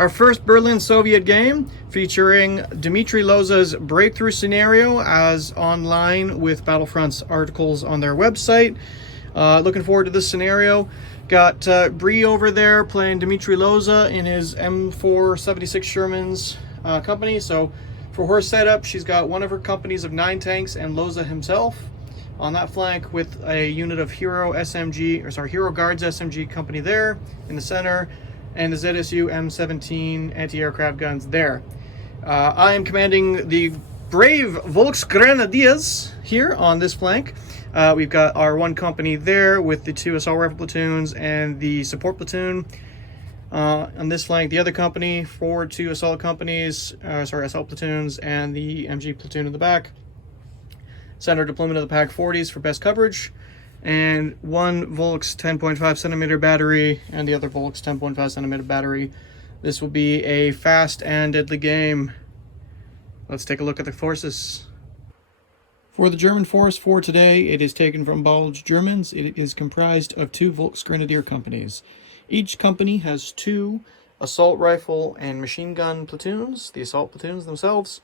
Our first Berlin Soviet game featuring Dmitry Loza's breakthrough scenario as online with Battlefront's articles on their website. Looking forward to this scenario. Got Bree over there playing Dmitry Loza in his M476 Sherman's company. So for her setup, she's got one of her companies of 9 tanks and Loza himself on that flank with a unit of Hero Guards SMG company there in the center, and the ZSU M17 anti-aircraft guns there. I am commanding the brave Volksgrenadierdivision here on this flank. We've got our one company there with the 2 assault rifle platoons and the support platoon. On this flank, the other company, 2 assault platoons, and the MG platoon in the back. Center deployment of the PAC 40s for best coverage, and one Volks 10.5 centimeter battery and the other Volks 10.5 centimeter battery. This will be a fast and deadly game. Let's take a look at the forces. For the German force for today, it is taken from Bulge Germans. It is comprised of 2 Volksgrenadier companies. Each company has 2 assault rifle and machine gun platoons, the assault platoons themselves,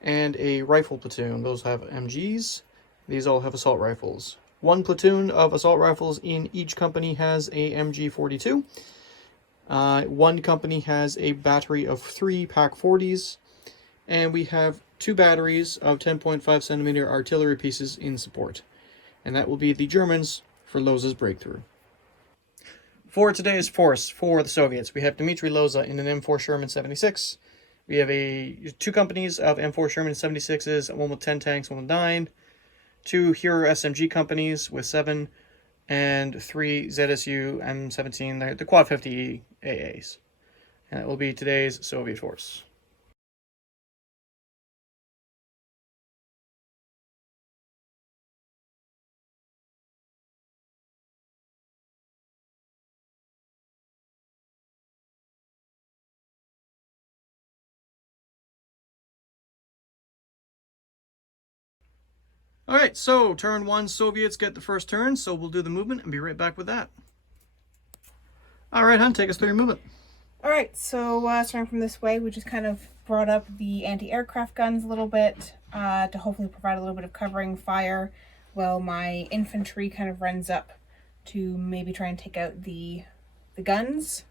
and a rifle platoon. Those have MGs. These all have assault rifles. 1 platoon of assault rifles in each company has a MG42. 1 company has a battery of 3 PAC 40s, and we have 2 batteries of 10.5 centimeter artillery pieces in support. And that will be the Germans for Loza's breakthrough. For today's force for the Soviets, we have Dmitry Loza in an M4 Sherman 76. We have 2 companies of M4 Sherman 76s, one with 10 tanks, one with 9. 2 Hero SMG companies with 7, and 3 ZSU M17, the Quad 50 AAs. And that will be today's Soviet force. Alright, so turn 1, Soviets get the first turn, so we'll do the movement and be right back with that. Alright, hun, take us through your movement. Alright, so starting from this way, we just kind of brought up the anti-aircraft guns a little bit to hopefully provide a little bit of covering fire while my infantry kind of runs up to maybe try and take out the guns,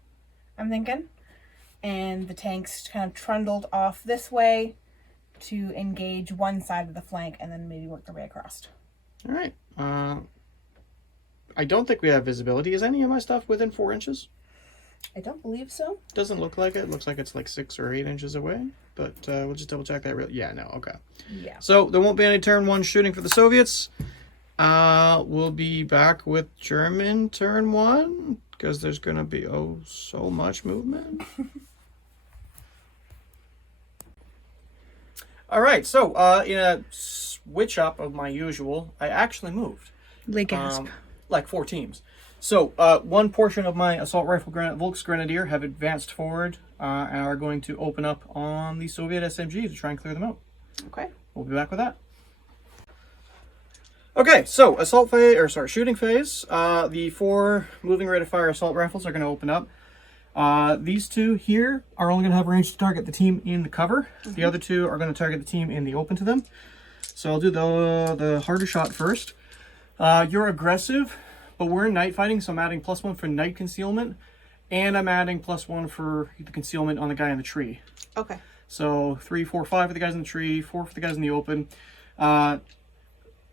I'm thinking. And the tanks kind of trundled off this way to engage one side of the flank and then maybe work their way across. All right. I don't think we have visibility. Is any of my stuff within 4 inches? I don't believe so. Doesn't look like it. It looks like it's like 6 or 8 inches away. But we'll just double check that. Yeah, no, okay. Yeah. So there won't be any turn 1 shooting for the Soviets. We'll be back with German turn 1 because there's going to be so much movement. All right, so in a switch up of my usual, I actually moved. Gasp. Like 4 teams. So one portion of my assault rifle Volksgrenadier have advanced forward and are going to open up on the Soviet SMG to try and clear them out. Okay. We'll be back with that. Okay, so shooting phase. The 4 moving rate of fire assault rifles are going to open up. These 2 here are only going to have range to target the team in the cover. Mm-hmm. The other 2 are going to target the team in the open to them. So I'll do the harder shot first. You're aggressive, but we're in night fighting, so I'm adding +1 for night concealment, and I'm adding +1 for the concealment on the guy in the tree. Okay. So 3, 4, 5 for the guys in the tree, 4 for the guys in the open.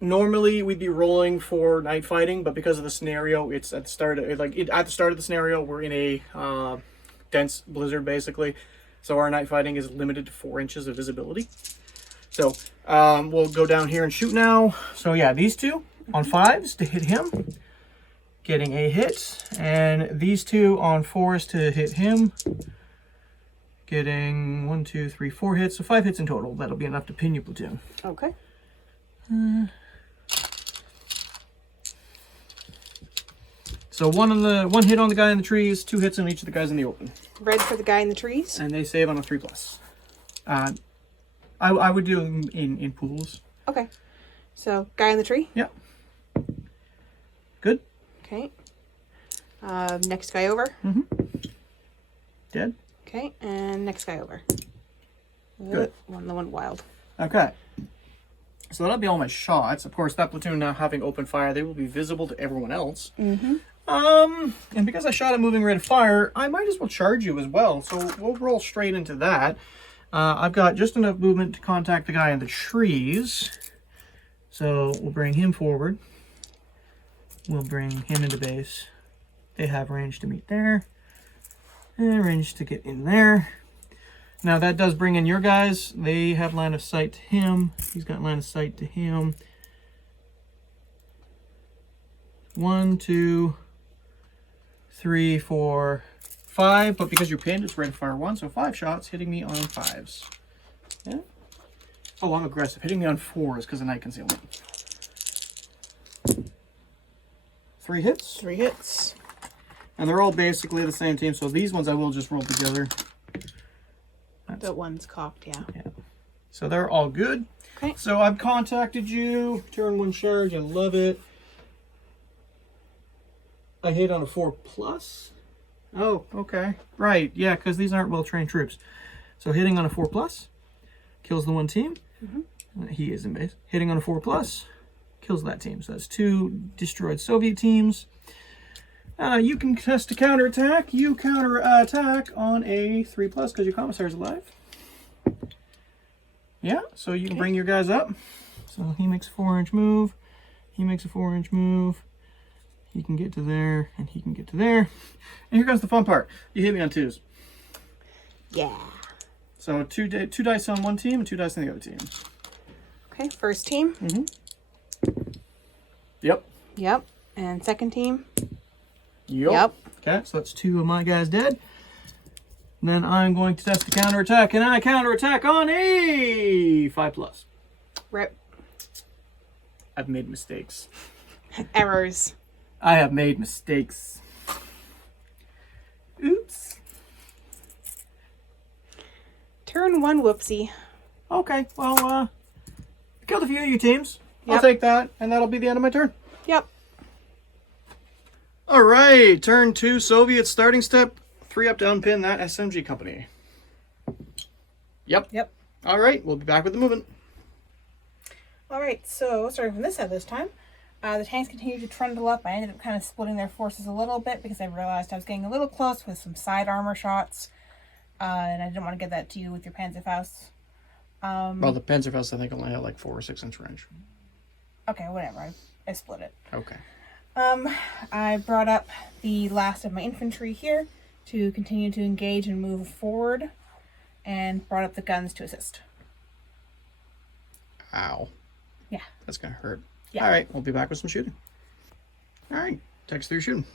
Normally we'd be rolling for night fighting, but because of the scenario, it's at the start of the scenario, we're in a dense blizzard basically. So our night fighting is limited to 4 inches of visibility. So we'll go down here and shoot now. So yeah, these 2 on 5s to hit him, getting a hit, and these 2 on 4s to hit him, getting 1, 2, 3, 4 hits. So 5 hits in total. That'll be enough to pin your platoon. Okay. So one hit on the guy in the trees, 2 hits on each of the guys in the open. Red for the guy in the trees. And they save on a 3+. I would do them in pools. Okay. So guy in the tree. Yep. Good. Okay. Next guy over. Mm-hmm. Dead. Okay, and next guy over. Good. The one wild. Okay. So that'll be all my shots. Of course, that platoon now having open fire, they will be visible to everyone else. Mm-hmm. And because I shot a moving rate of fire, I might as well charge you as well. So we'll roll straight into that. I've got just enough movement to contact the guy in the trees. So we'll bring him forward. We'll bring him into base. They have range to meet there. And range to get in there. Now that does bring in your guys. They have line of sight to him. He's got line of sight to him. 1, 2, 3, 4, 5. But because you're pinned, it's rate of fire 1. So 5 shots hitting me on 5s. Yeah. Oh, I'm aggressive. Hitting me on 4s because of night concealment. 3 hits. 3 hits. And they're all basically the same team. So these ones I will just roll together. That one's cocked, yeah. So they're all good. Okay. So I've contacted you. Turn 1 charge. I love it. I hit on a 4+. Oh, okay. Right. Yeah, because these aren't well-trained troops. So hitting on a 4+, kills the one team. Mm-hmm. He is in base. Hitting on a 4+, kills that team. So that's 2 destroyed Soviet teams. You can test a counterattack. You counterattack on a 3+ because your commissar's alive. Yeah, so you can bring your guys up. So he makes a 4-inch move. He makes a 4-inch move. He can get to there, and he can get to there. And here comes the fun part. You hit me on 2s. Yeah. So two dice on one team and 2 dice on the other team. Okay, first team. Mm-hmm. Yep. Yep. And second team. Yep. Okay, so that's 2 of my guys dead. Then I'm going to test the counterattack, and I counterattack on a 5+. Rip. I've made mistakes. Errors. I have made mistakes. Oops. Turn 1 whoopsie. Okay, well, I killed a few of your teams. Yep. I'll take that, and that'll be the end of my turn. Yep. All right, turn 2, Soviet starting step. 3 up to unpin that SMG company. Yep. Yep. All right, we'll be back with the movement. All right, so starting from this side this time, the tanks continued to trundle up. I ended up kind of splitting their forces a little bit because I realized I was getting a little close with some side armor shots, and I didn't want to get that to you with your Panzerfaust. Well, the Panzerfaust I think only had like 4 or 6 inch range. Okay, whatever. I split it. Okay. I brought up the last of my infantry here to continue to engage and move forward, and brought up the guns to assist. Ow. Yeah. That's gonna hurt. Yeah. All right, we'll be back with some shooting. All right, text through shooting.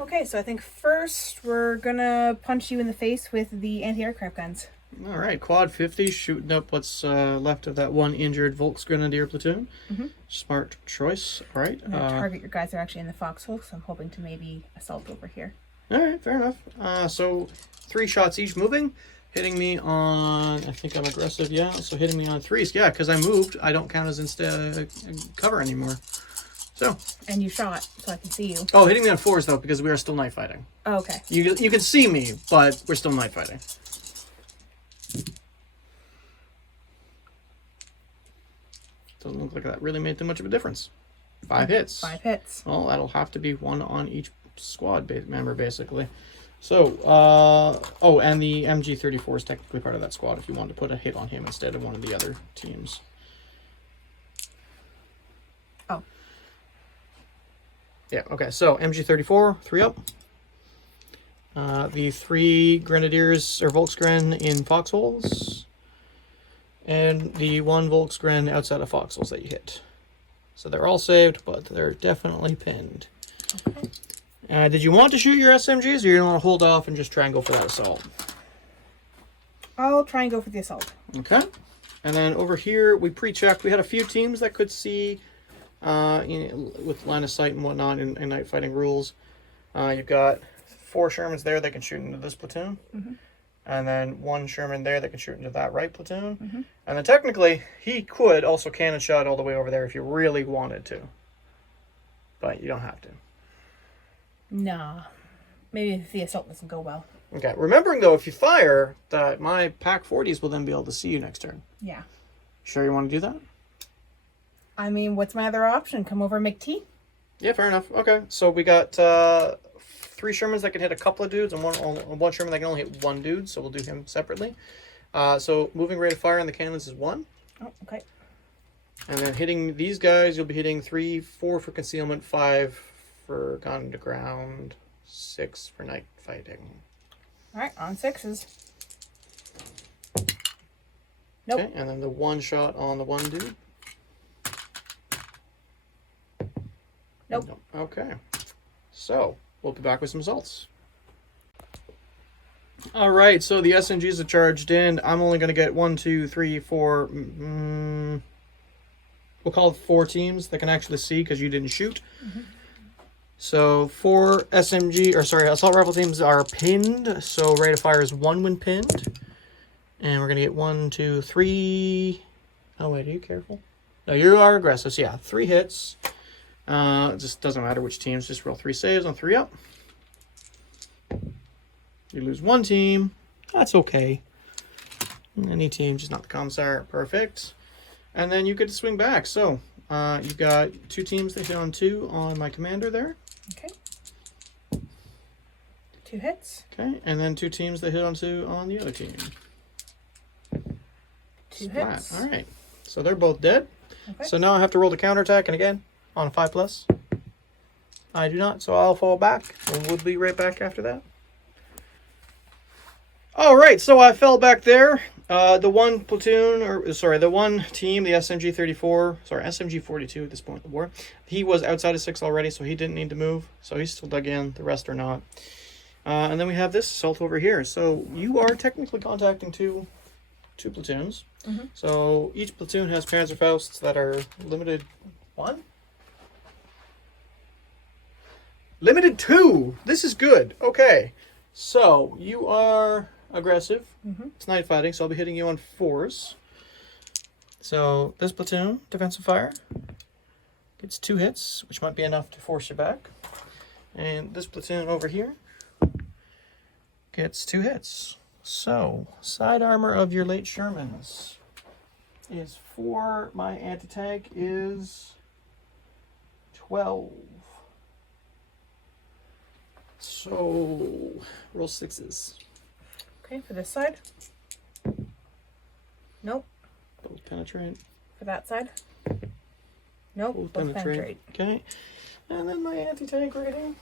Okay, so I think first we're gonna punch you in the face with the anti-aircraft guns. All right, quad 50 shooting up what's left of that one injured Volksgrenadier platoon. Mm-hmm. Smart choice. All right. I'm gonna target your guys are actually in the foxhole, so I'm hoping to maybe assault over here. All right, fair enough. So 3 shots each moving, hitting me on, I think I'm aggressive, yeah. So hitting me on 3s, yeah, because I moved. I don't count as cover anymore. So. And you shot, so I can see you. Oh, hitting me on 4s though, because we are still night fighting. Oh, okay. You can see me, but we're still night fighting. Doesn't look like that really made too much of a difference. 5 hits. 5 hits. Well, that'll have to be 1 on each squad member, basically. So, oh, and the MG34 is technically part of that squad if you want to put a hit on him instead of one of the other teams. Oh. Yeah, okay, so MG34, 3 up. The 3 Grenadiers, or Volksgren in foxholes. And the 1 Volksgren outside of foxholes that you hit. So they're all saved, but they're definitely pinned. Okay. Did you want to shoot your SMGs, or you want to hold off and just try and go for that assault? I'll try and go for the assault. Okay. And then over here, we pre-checked. We had a few teams that could see with line of sight and whatnot in night fighting rules. You've got 4 Shermans there that can shoot into this platoon. Mm-hmm. And then 1 Sherman there that can shoot into that right platoon. Mm-hmm. And then technically, he could also cannon shot all the way over there if you really wanted to. But you don't have to. Nah. Maybe if the assault doesn't go well. Okay. Remembering, though, if you fire, that my Pack 40s will then be able to see you next turn. Yeah. Sure you want to do that? I mean, what's my other option? Come over and make tea? Yeah, fair enough. Okay. So we got 3 Shermans that can hit a couple of dudes, and one Sherman that can only hit 1 dude, so we'll do him separately. So moving rate of fire on the cannons is 1. Oh, okay. And then hitting these guys, you'll be hitting 3, 4 for concealment, 5 for gun to ground, 6 for night fighting. All right, on 6s. Nope. Okay, and then the 1 shot on the 1 dude. Nope. Okay. So, we'll be back with some results. All right, so the SMGs are charged in. I'm only going to get 1, 2, 3, 4. We'll call it 4 teams that can actually see because you didn't shoot. Mm-hmm. So 4 assault rifle teams are pinned. So rate of fire is 1 when pinned. And we're going to get 1, 2, 3. Oh, wait, are you careful? No, you are aggressive. So, yeah, 3 hits. It just doesn't matter which teams. Just roll 3 saves on 3 up. You lose 1 team. That's okay. Any team, just not the commissar. Perfect. And then you get to swing back. So, you've got 2 teams that hit on 2 on my commander there. Okay. 2 hits. Okay, and then 2 teams that hit on 2 on the other team. 2 Splat. hits. All right. So they're both dead. Okay. So now I have to roll the counterattack, and again, on a 5+. I do not, so I'll fall back, and we'll be right back after that. All right, so I fell back there. The one team, the SMG 42 at this point in the war, he was outside of 6 already, so he didn't need to move. So he's still dug in. The rest are not. And then we have this assault over here. So you are technically contacting two platoons. Mm-hmm. So each platoon has Panzerfausts that are limited 1? Limited 2! This is good. Okay. So you are aggressive. Mm-hmm. It's night fighting, so I'll be hitting you on 4s. So this platoon, defensive fire, gets 2 hits, which might be enough to force you back. And this platoon over here gets 2 hits. So, side armor of your late Shermans is 4. My anti-tank is 12. So, roll 6s. Okay, for this side. Nope. Both penetrate. For that side. Nope, both penetrate. Okay. And then my anti-tank rating.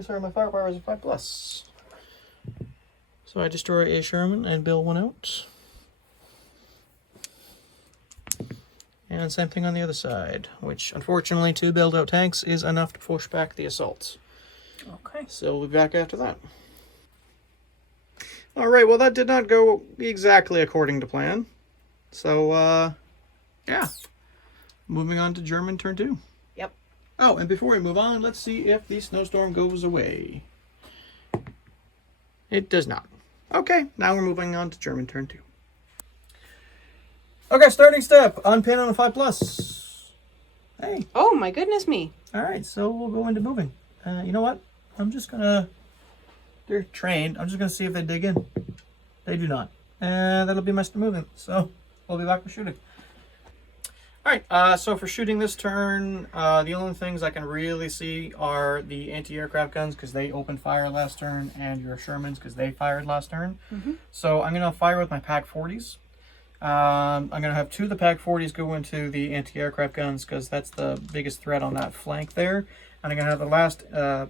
Sorry, my firepower is a 5+. So I destroy a Sherman and build 1 out. And same thing on the other side, which unfortunately 2 build out tanks is enough to push back the assaults. Okay. So we'll be back after that. Alright, well that did not go exactly according to plan. So, yeah. Moving on to German turn 2. Yep. Oh, and before we move on, let's see if the snowstorm goes away. It does not. Okay, now we're moving on to German turn 2. Okay, starting step. Unpin on a 5+. Hey. Oh, my goodness me. Alright, so we'll go into moving. You know what? I'm just gonna... They're trained. I'm just gonna see if they dig in. They do not. And that'll be my movement. So, we'll be back with shooting. Alright, so for shooting this turn, the only things I can really see are the anti-aircraft guns because they opened fire last turn, and your Shermans because they fired last turn. Mm-hmm. So I'm going to fire with my Pack 40s. I'm going to have 2 of the Pack 40s go into the anti-aircraft guns because that's the biggest threat on that flank there. And I'm going to have the last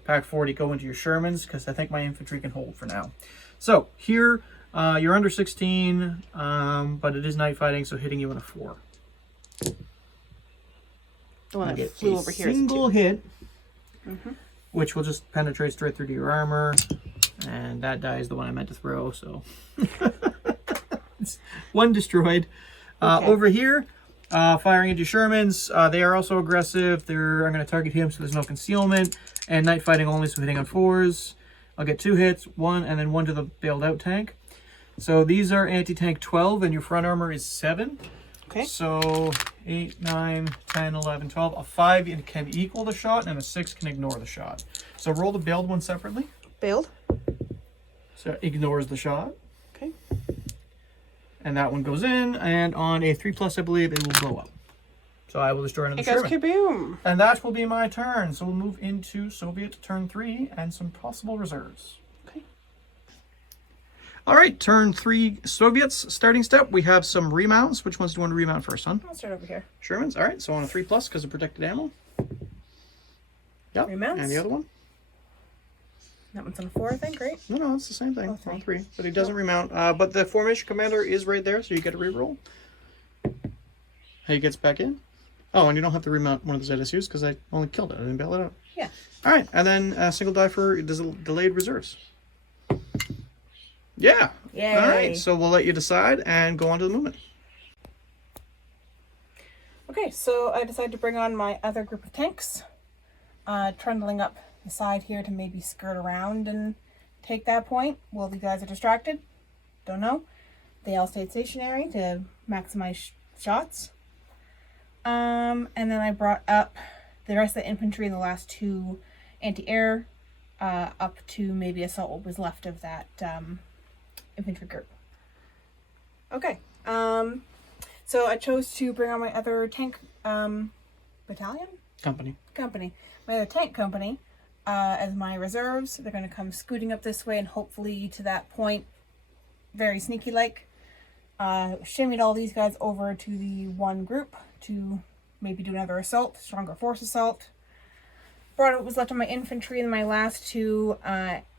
Pack 40 go into your Shermans because I think my infantry can hold for now. So here, you're under 16, but it is night fighting, so hitting you on a 4. The one that flew over here is a 2. Single hit, Mm-hmm. which will just penetrate straight through to your armor, and that die is the one I meant to throw. So, it's 1 destroyed. Okay. Over here, firing into Shermans. They are also aggressive. I'm going to target him, so there's no concealment, and night fighting only, so hitting on 4s. I'll get 2 hits, 1, and then 1 to the bailed out tank. So these are anti-tank 12, and your front armor is 7. Okay. So 8, 9, 10, 11, 12. A 5 can equal the shot, and a 6 can ignore the shot. So roll the bailed one separately. Bailed. So ignores the shot. Okay. And that one goes in, and on a 3+, I believe it will blow up. So I will destroy another It goes Sherman. kaboom. And that will be my turn. So we'll move into Soviet turn 3 and some possible reserves. Okay. All right, turn 3 Soviets. Starting step, we have some remounts. Which ones do you want to remount first, hon? I'll start over here. Shermans. All right, so on a 3+ because of protected ammo. Yep. Remounts. And the other one? That one's on 4, I think, right? No, it's the same thing. Oh, On 3. But he doesn't remount. But the formation commander is right there, so you get a reroll. He gets back in. Oh, and you don't have to remount one of the ZSUs because I only killed it. I didn't bail it out. Yeah. All right, and then single die for delayed reserves. Yeah. Yay. All right, so we'll let you decide and go on to the movement. Okay, so I decided to bring on my other group of tanks, trundling up the side here to maybe skirt around and take that point while the guys are distracted. Don't know. They all stayed stationary to maximize shots. And then I brought up the rest of the infantry and the last 2 anti-air up to maybe assault what was left of that infantry group. Okay. So I chose to bring on my other tank battalion? Company. My other tank company as my reserves. They're going to come scooting up this way and hopefully to that point, very sneaky-like, shimmied all these guys over to the one group to maybe do another assault, stronger force assault. Brought what was left of my infantry and my last 2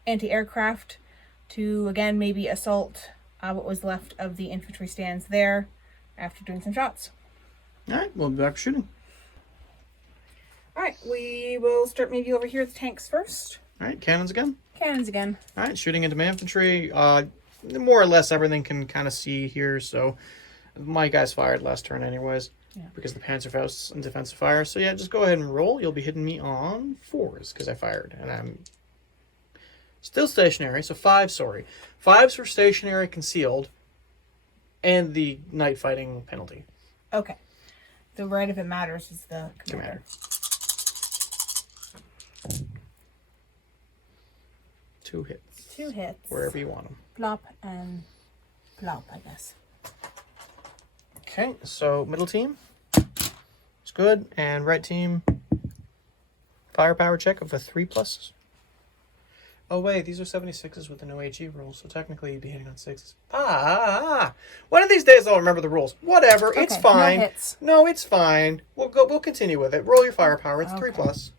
anti-aircraft to, again, maybe assault what was left of the infantry stands there after doing some shots. All right, we'll be back for shooting. All right, we will start maybe over here with the tanks first. All right, cannons again. Cannons again. All right, shooting into my infantry. More or less everything can kind of see here, so my guys fired last turn anyways. Yeah. Because the Panzerfaust's in defensive fire. So yeah, just go ahead and roll. You'll be hitting me on 4s because I fired. And I'm still stationary, so 5, sorry. 5s for stationary concealed and the night fighting penalty. Okay. The right if it matters is the commander. 2 hits. 2 hits. Wherever you want them. Plop and plop, I guess. Okay, so middle team. It's good. And right team. Firepower check of a 3+. Oh wait, these are 76s with the no HE rules, so technically you'd be hitting on 6s. One of these days I'll remember the rules. Whatever, it's Okay, fine. no hits. No, it's fine. We'll continue with it. Roll your firepower. It's Okay. 3+.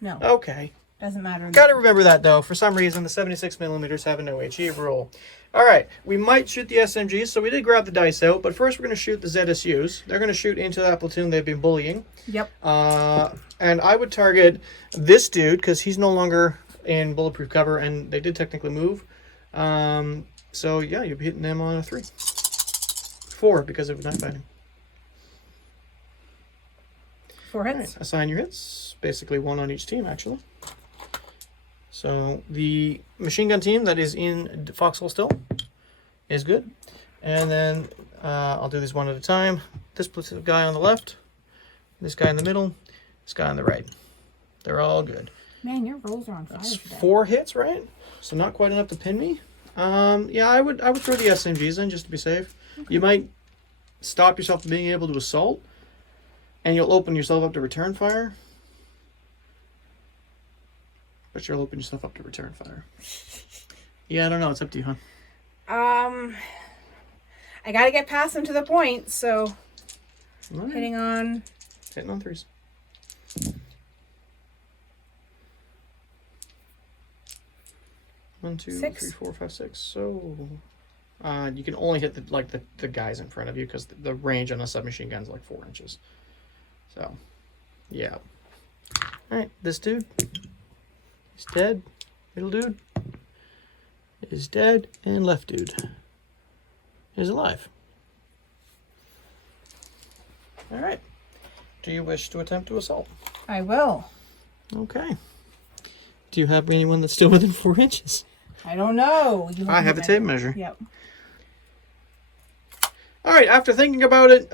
No, Okay. doesn't matter. Gotta remember that though. For some reason, the 76mm have a no HE rule. All right, we might shoot the SMGs, so we did grab the dice out. But first, we're going to shoot the ZSUs. They're going to shoot into that platoon they've been bullying. Yep. And I would target this dude because he's no longer in bulletproof cover, and they did technically move. So yeah, you'll be hitting them on a 3, 4 because of night fighting. 4 hits. All right, assign your hits. Basically 1 on each team, actually. So the machine gun team that is in Foxhole still is good. And then I'll do these one at a time. This guy on the left, this guy in the middle, this guy on the right. They're all good. Man, your rolls are on fire That's today. 4 hits, right? So not quite enough to pin me. Yeah, I would throw the SMGs in just to be safe. Okay. You might stop yourself from being able to assault, and you'll open yourself up to return fire. But you'll open yourself up to return fire. Yeah, I don't know. It's up to you, huh? I gotta get past them to the point, so Right. hitting on 3s. One, two, 6. 3, 4, 5, 6. So, you can only hit the guys in front of you because the range on a submachine gun is like 4 inches. So, yeah. All right, this dude is dead. Middle dude is dead, and left dude is alive. All right. Do you wish to attempt to assault? I will. Okay. Do you have anyone that's still within 4 inches? I don't know. I have the tape measure. Yep. All right, after thinking about it,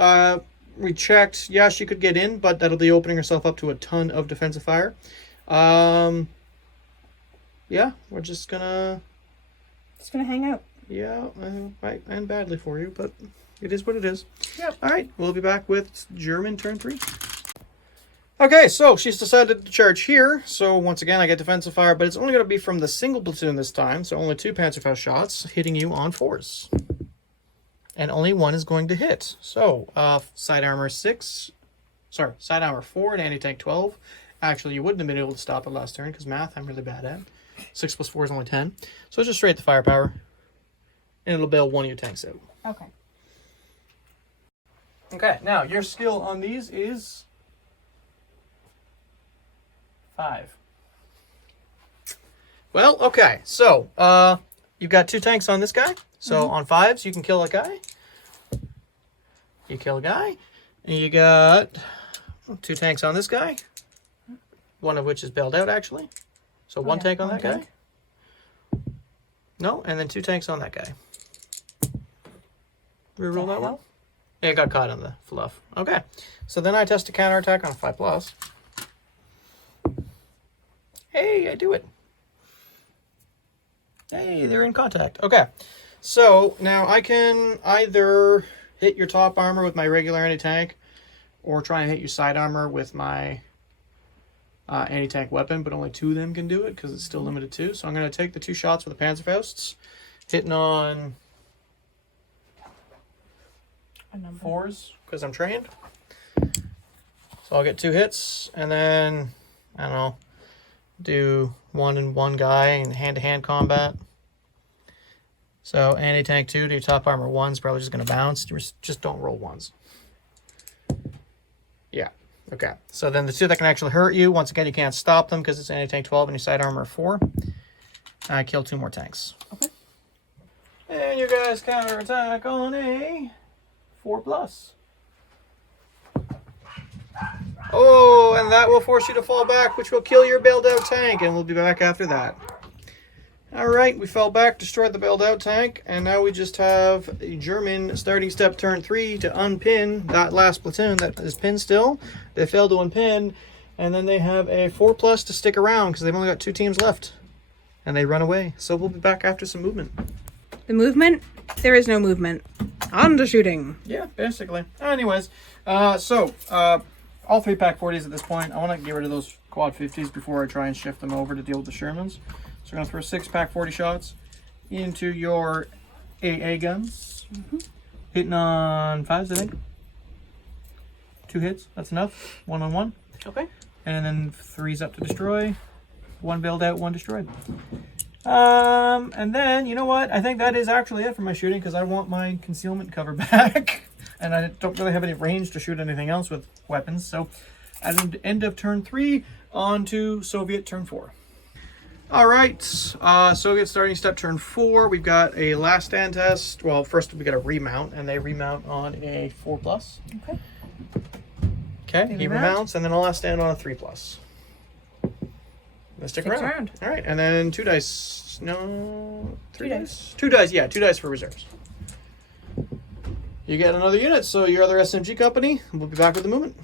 we checked. Yeah, she could get in, but that'll be opening herself up to a ton of defensive fire. yeah, we're just gonna hang out. Yeah, might end badly for you, but it is what it is. Yep. All right, we'll be back with German turn 3. Okay, so she's decided to charge here. So once again, I get defensive fire, but it's only going to be from the single platoon this time. So only 2 Panzerfaust shots hitting you on 4s. And only 1 is going to hit. So side armor 6. Sorry, side armor 4 and anti-tank 12. Actually, you wouldn't have been able to stop it last turn because math I'm really bad at. 6 plus 4 is only 10. So it's just straight to firepower. And it'll bail 1 of your tanks out. Okay. Okay, now your skill on these is 5. Well, okay, so you've got 2 tanks on this guy. So on 5s, you can kill a guy. You kill a guy. And you got 2 tanks on this guy. One of which is bailed out, actually. So one tank on that guy. No, and then 2 tanks on that guy. Reroll that one. Yeah, it got caught on the fluff. Okay, so then I test a counterattack on a 5+. Hey, I do it. Hey, they're in contact. Okay, so now I can either hit your top armor with my regular anti-tank or try and hit your side armor with my anti-tank weapon, but only 2 of them can do it because it's still limited to. So I'm going to take the 2 shots with the Panzerfausts, hitting on 4s because I'm trained. So I'll get 2 hits and then, I don't know, do 1 and 1 guy in hand-to-hand combat. So anti-tank 2 to your top armor 1's probably just going to bounce. Just don't roll 1s. Yeah. Okay. So then the 2 that can actually hurt you, once again, you can't stop them because it's anti-tank 12 and your side armor 4. I kill 2 more tanks. Okay. And you guys counterattack on a 4+. Oh, and that will force you to fall back, which will kill your bailed out tank, and we'll be back after that. All right, we fell back, destroyed the bailed out tank, and now we just have a German starting step turn 3 to unpin that last platoon that is pinned still. They failed to unpin, and then they have a 4+ to stick around because they've only got 2 teams left, and they run away. So we'll be back after some movement. The movement? There is no movement. On to shooting. Yeah, basically. Anyways, all 3 Pack 40s at this point. I want to get rid of those quad 50s before I try and shift them over to deal with the Shermans. So we're going to throw 6 Pack 40 shots into your AA guns. Hitting on 5s, I think. 2 hits, that's enough. 1 on 1. Okay. And then 3s up to destroy. 1 bailed out, 1 destroyed. And then, you know what? I think that is actually it for my shooting because I want my concealment cover back. And I don't really have any range to shoot anything else with weapons. So at the end of turn 3, on to Soviet turn 4. All right, Soviet starting step turn 4. We've got a last stand test. Well, first we got a remount, and they remount on a 4+. Okay. Okay, he remounts, and then a last stand on a 3+. Let's stick around. All right, and then 2 dice. No, 3 dice. 2 dice, yeah, 2 dice for reserves. You get another unit, so your other SMG company. We'll be back with the movement.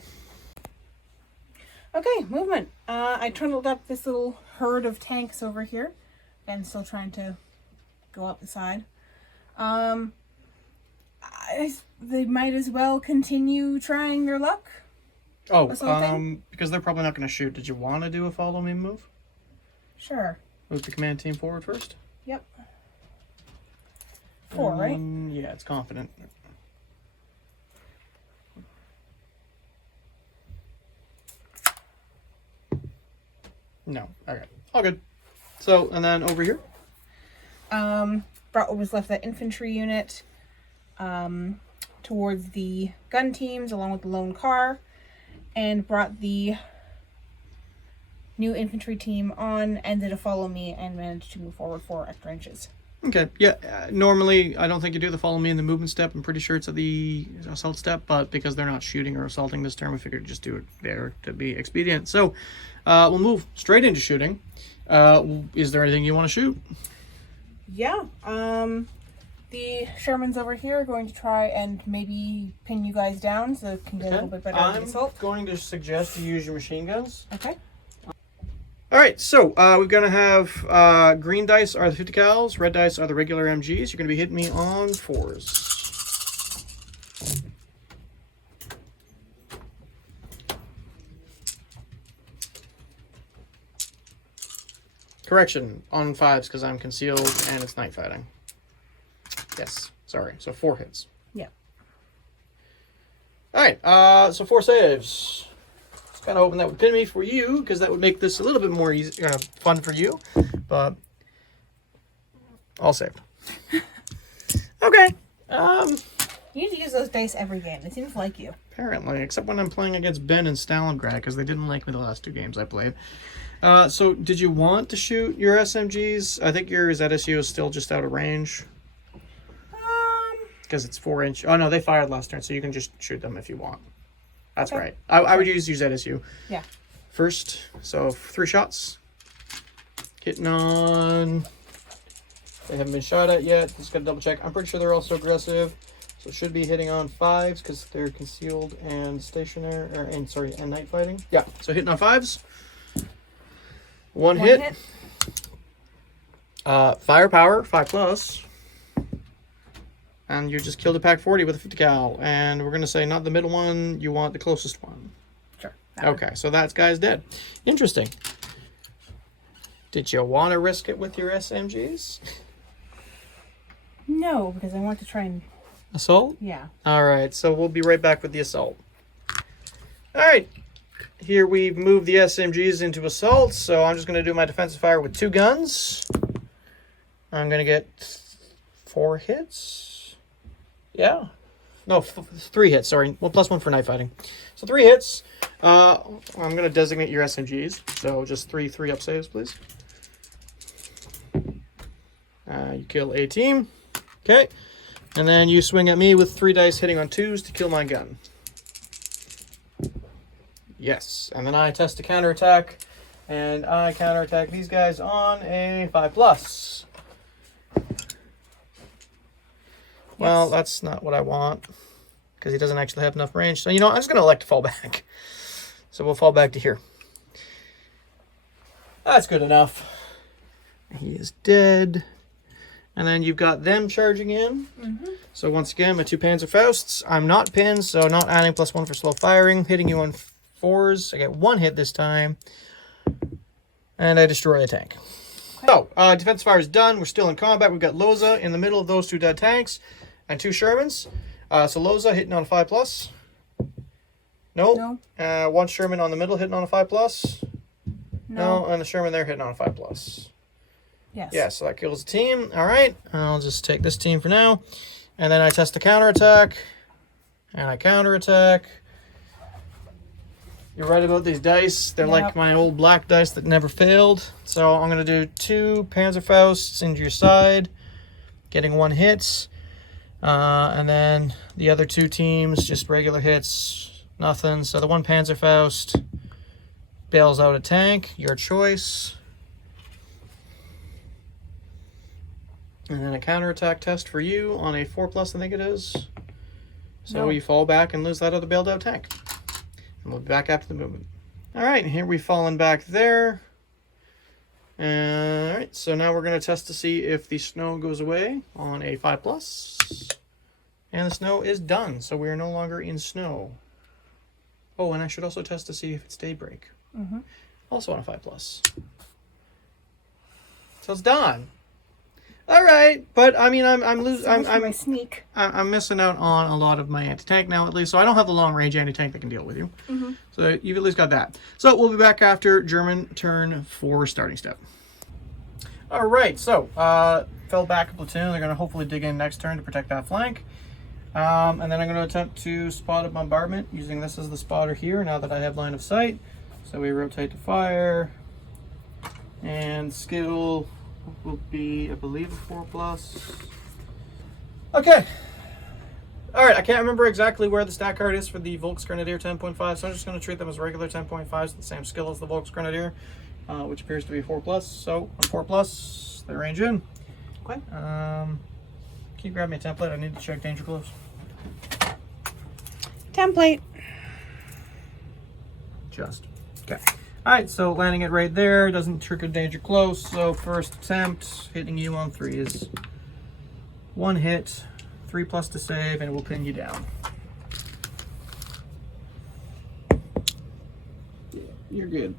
Okay, movement. I trundled up this little herd of tanks over here, and still trying to go up the side. They might as well continue trying their luck. Oh, because they're probably not going to shoot. Did you want to do a follow me move? Sure. Move the command team forward first? Yep. 4, right? Yeah, it's confident. No. Okay. All good. So, and then over here? Brought what was left of that infantry unit towards the gun teams along with the lone car, and brought the new infantry team on and did a follow me and managed to move forward 4 extra inches. Okay, yeah, normally I don't think you do the follow me in the movement step. I'm pretty sure it's at the assault step, but because they're not shooting or assaulting this turn, we figured just do it there to be expedient. So we'll move straight into shooting. Is there anything you want to shoot? Yeah, the Shermans over here are going to try and maybe pin you guys down so it can get a little bit better at the assault. I'm going to suggest you use your machine guns. Okay. All right, so we're going to have green dice are the 50 cals, red dice are the regular MGs. You're going to be hitting me on 4s. Correction, on 5s because I'm concealed and it's night fighting. Yes, sorry. So 4 hits. Yeah. All right, so 4 saves. Just kind of hoping that would pin me for you because that would make this a little bit more easy, fun for you. But all saved. Okay. You need to use those dice every game. It seems like you. Apparently, except when I'm playing against Ben and Stalingrad because they didn't like me the last 2 games I played. So did you want to shoot your SMGs? I think your ZSU is still just out of range. Because it's 4-inch. Oh no, they fired last turn, so you can just shoot them if you want. That's okay. right. I would use your ZSU. Yeah. First, so 3 shots. Hitting on... They haven't been shot at yet. Just gotta double check. I'm pretty sure they're also aggressive. So it should be hitting on 5s because they're concealed and stationary, and night fighting. Yeah, so hitting on 5s. One hit. Firepower, 5+. And you just killed a pack 40 with a 50 cal. And we're going to say not the middle one, you want the closest one. Sure. Okay, so that guy's dead. Interesting. Did you want to risk it with your SMGs? No, because I want to try and... Assault? Yeah. Alright, so we'll be right back with the assault. Alright. Here we've moved the SMGs into assault, so I'm just going to do my defensive fire with 2 guns. I'm going to get 4 hits. Yeah. No, 3 hits, sorry. Well, +1 for night fighting. So 3 hits. I'm going to designate your SMGs. So just 3 3-up saves, please. You kill a team. Okay. And then you swing at me with 3 dice hitting on 2s to kill my gun. Yes, and then I test a counterattack, and I counterattack these guys on a 5+. Well, that's not what I want, because he doesn't actually have enough range. So, you know, I'm just going to elect to fall back. So we'll fall back to here. That's good enough. He is dead. And then you've got them charging in. Mm-hmm. So once again, my 2 Panzerfausts. I'm not pinned, so not adding +1 for slow firing. Hitting you on 4s. I get 1 hit this time. And I destroy a tank. Okay. So, defensive fire is done. We're still in combat. We've got Loza in the middle of those 2 dead tanks. And 2 Shermans. So Loza hitting on a 5+. Nope. No. 1 Sherman on the middle hitting on a 5+. No. And the Sherman there hitting on a 5+. Yes. Yeah, so that kills the team. All right. I'll just take this team for now. And then I test the counterattack. And I counterattack. You're right about these dice. They're like my old black dice that never failed. So I'm going to do 2 Panzerfausts into your side, getting 1 hit. And then the other 2 teams, just regular hits, nothing. So the 1 Panzerfaust bails out a tank, your choice. And then a counterattack test for you on a 4+, I think it is. So you fall back and lose that other bailed out tank. And we'll be back after the movement. All right, here we've fallen back there. All right, so now we're going to test to see if the snow goes away on a 5+. And the snow is done, so we are no longer in snow. Oh, and I should also test to see if it's daybreak. Mm-hmm. Also on a 5+. So it's done. All right, but I mean, I'm losing. I'm sneak. I'm missing out on a lot of my anti-tank now, at least. So I don't have the long-range anti-tank that can deal with you. Mm-hmm. So you've at least got that. So we'll be back after German turn 4 starting step. All right, so fell back a platoon. They're going to hopefully dig in next turn to protect that flank. And then I'm going to attempt to spot a bombardment using this as the spotter here now that I have line of sight. So we rotate to fire. And skill will be, I believe, a 4+. Okay. All right, I can't remember exactly where the stat card is for the Volksgrenadier 10.5, so I'm just going to treat them as regular 10.5s, the same skill as the Volksgrenadier, which appears to be 4+. So on 4+, they range in. Okay. Can you grab me a template? I need to check danger close. Template. Just. Okay. Alright, so landing it right there doesn't trigger danger close, so first attempt, hitting you on 3 is 1 hit, 3+ to save, and it will pin you down. Yeah, you're good.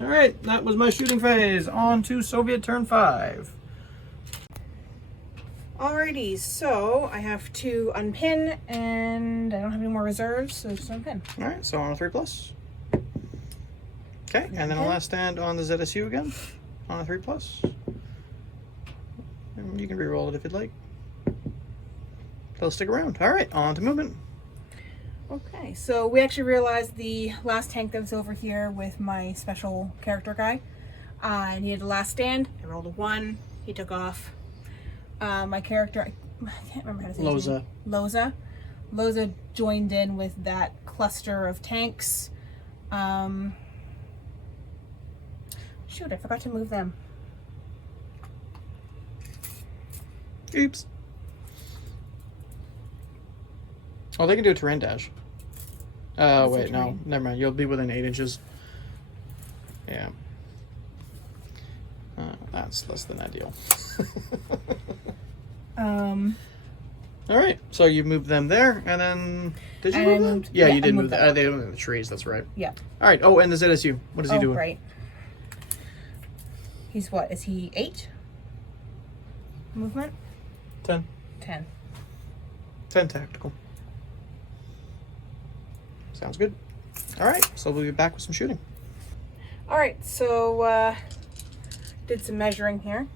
Alright, that was my shooting phase. On to Soviet turn 5. Alrighty, so I have to unpin, and I don't have any more reserves, so just unpin. Alright, so on a 3+. Okay, and then a last stand on the ZSU again, on a 3+. And you can re-roll it if you'd like. They'll stick around. Alright, on to movement. Okay, so we actually realized the last tank that was over here with my special character guy. I needed the last stand. I rolled a 1. He took off. My character, I can't remember how to say his name. Loza. Loza joined in with that cluster of tanks. Shoot, I forgot to move them. Oops. Oh, they can do a terrain dash. Wait, no. Never mind. You'll be within 8 inches. Yeah. That's less than ideal. Alright, so you moved them there, and then... Did you move them? Yeah, you did move them. They moved in the trees, that's right. Yeah. Alright, oh, and the ZSU. What is he doing? Right. He's what? Is he 8? Movement? 10. 10. 10 tactical. Sounds good. Alright, so we'll be back with some shooting. Alright, so did some measuring here.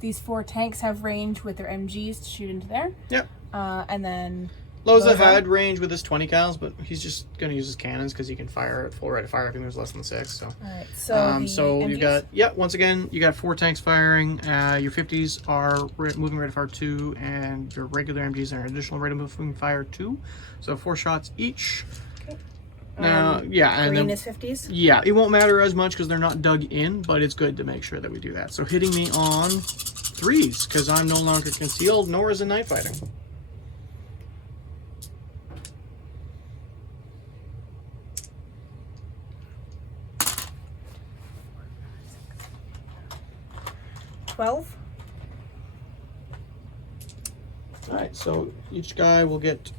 These 4 tanks have range with their MGs to shoot into there. Yep. And then Loza had range with his 20 cals, but he's just going to use his cannons because he can fire at full rate of fire if he moves less than 6. So, alright, so you got, once again, you got 4 tanks firing. Your 50s are moving rate of fire 2, and your regular MGs are an additional rate of moving fire 2. So 4 shots each. Okay. Now, yeah, and green then, is 50s. Yeah, it won't matter as much because they're not dug in, but it's good to make sure that we do that. So hitting me on 3s because I'm no longer concealed, nor is it night fighting. All right, so each guy will get.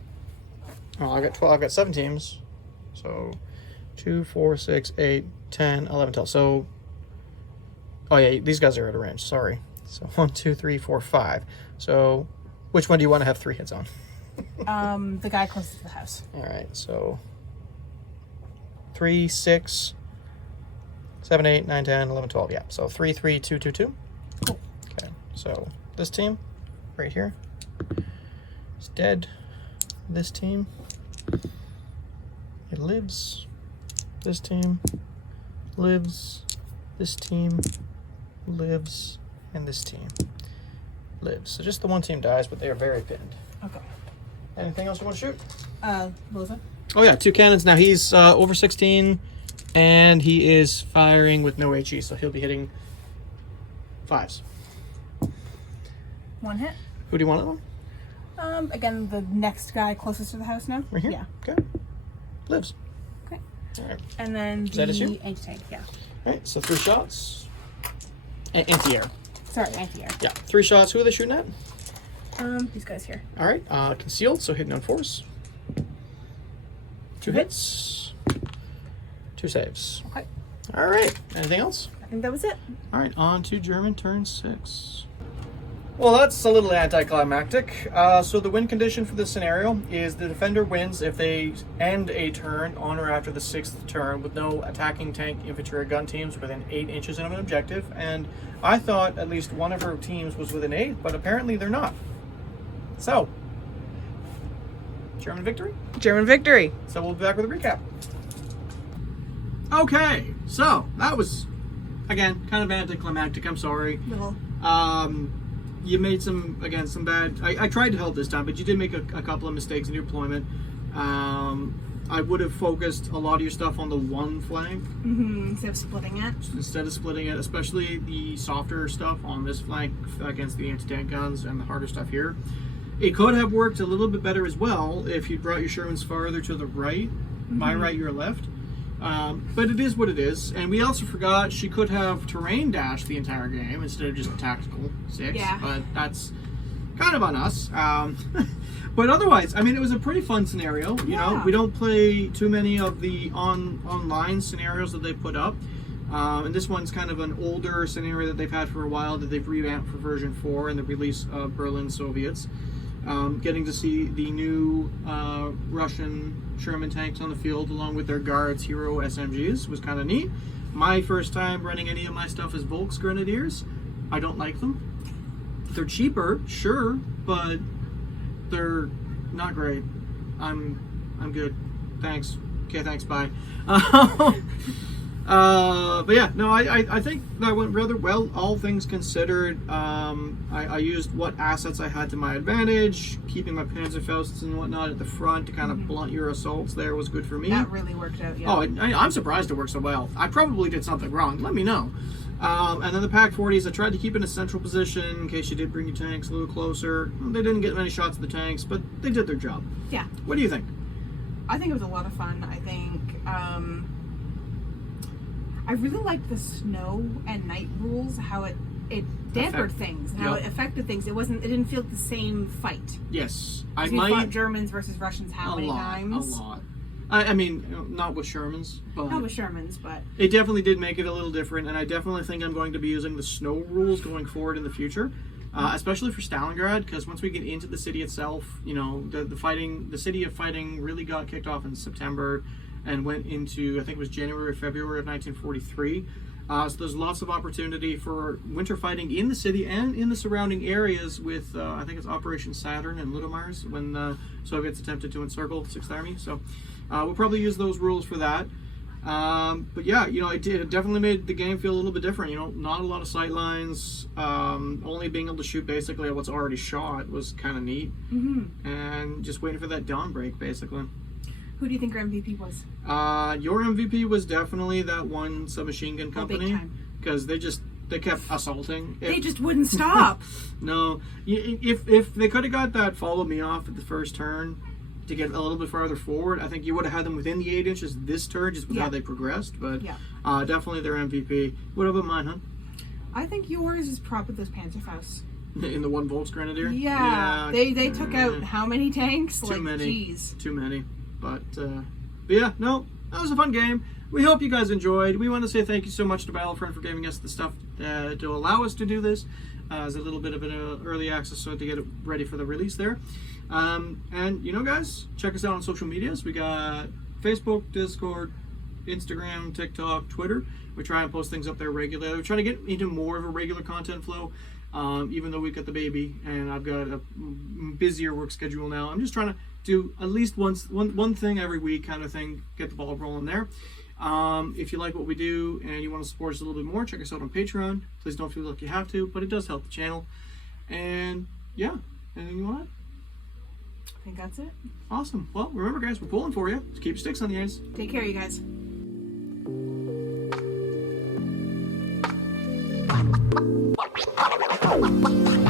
Oh, I got 12. I've got 7 teams, so 2, 4, 6, 8, 10, 11, 12. So, oh yeah, these guys are out of range. Sorry. So 1, 2, 3, 4, 5. So, which one do you want to have 3 hits on? The guy closest to the house. All right, so 3, 6, 7, 8, 9, 10, 11, 12. Yeah, so 3, 3, 2, 2, 2. Cool. Okay, so this team right here is dead. This team, it lives. This team lives. This team lives. And this team lives. So just the one team dies, but they are very pinned. Okay. Anything else you want to shoot? Loza. Oh yeah, 2 cannons. Now he's over 16, and he is firing with no HE, so he'll be hitting 5s. 1 hit. Who do you want on? Again, the next guy closest to the house now. Right here? Yeah. Okay. Lives. Okay. All right. And then Is that issue? the anti-tank, yeah. All right, so 3 shots. Anti-air. Sorry, anti-air. Yeah, 3 shots. Who are they shooting at? These guys here. All right, concealed, so hitting on force. 2 hits. 2 saves. Okay. All right, anything else? I think that was it. All right, on to German turn 6. Well, that's a little anticlimactic. So the win condition for this scenario is the defender wins if they end a turn on or after the 6th turn with no attacking tank, infantry, or gun teams within 8 inches of an objective. And I thought at least one of our teams was within 8, but apparently they're not. So, German victory? German victory. So we'll be back with a recap. Okay, so that was, again, kind of anticlimactic. I'm sorry. Little. You made some bad... I tried to help this time, but you did make a couple of mistakes in your deployment. I would have focused a lot of your stuff on the one flank. Instead of splitting it. Instead of splitting it, especially the softer stuff on this flank against the anti-tank guns and the harder stuff here. It could have worked a little bit better as well if you brought your Shermans farther to the right, my right, your left. But it is what it is. And we also forgot she could have terrain dashed the entire game instead of just a tactical 6. Yeah. But that's kind of on us. But otherwise, I mean, it was a pretty fun scenario. You know, we don't play too many of the online scenarios that they put up. And this one's kind of an older scenario that they've had for a while that they've revamped for version 4 and the release of Berlin Soviets. Getting to see the new Russian Sherman tanks on the field along with their guards hero SMGs was kind of neat. My first time running any of my stuff as Volksgrenadiers. I don't like them. They're cheaper, sure, but they're not great. I'm good. Thanks. Okay, thanks, bye. But yeah, no, I think that went rather well, all things considered. I used what assets I had to my advantage. Keeping my Panzerfausts and whatnot at the front to kind of blunt your assaults there was good for me. That really worked out, yeah. Oh, I'm surprised it worked so well. I probably did something wrong. Let me know. And then the Pack 40s, I tried to keep in a central position in case you did bring your tanks a little closer. They didn't get many shots at the tanks, but they did their job. Yeah. What do you think? I think it was a lot of fun. I think I really liked the snow and night rules, how it dampened things, how it affected things. It didn't feel the same fight. Yes. We fought Germans versus Russians how many times? A lot. I mean, not with Shermans, but... Not with Shermans, but... It definitely did make it a little different, and I definitely think I'm going to be using the snow rules going forward in the future, especially for Stalingrad, because once we get into the city itself, you know, the city of fighting really got kicked off in September and went into, I think it was January or February of 1943. So there's lots of opportunity for winter fighting in the city and in the surrounding areas with, I think it's Operation Saturn and Ludomars when the Soviets attempted to encircle the 6th Army. So we'll probably use those rules for that. But yeah, you know, it definitely made the game feel a little bit different. You know, not a lot of sight lines. Only being able to shoot basically at what's already shot was kind of neat. And just waiting for that dawn break, basically. Who do you think your MVP was? Your MVP was definitely that one submachine gun company, because they kept assaulting. They just wouldn't stop. No, if they could have got that follow me off at the first turn to get a little bit farther forward, I think you would have had them within the 8 inches this turn, just with how they progressed. But definitely their MVP. What about mine, huh? I think yours is probably those Panzerfausts. In the one Volksgrenadier? Yeah. They took out how many tanks? Too many. Jeez. Too many. But yeah, no, that was a fun game. We hope you guys enjoyed. We want to say thank you so much to Battlefront for giving us the stuff to allow us to do this as a little bit of an early access, so to get it ready for the release there. And you know, guys, check us out on social medias. We got Facebook, Discord, Instagram, TikTok, Twitter. We try and post things up there regularly. We're trying to get into more of a regular content flow. Even though we've got the baby and I've got a busier work schedule now, I'm just trying to do at least one thing every week kind of thing, get the ball rolling there. If you like what we do and you want to support us a little bit more, check us out on Patreon. Please don't feel like you have to, but it does help the channel. And yeah, anything you want? I think that's it. Awesome. Well, remember guys, we're pulling for you. So keep your sticks on the ice. Take care, you guys. What?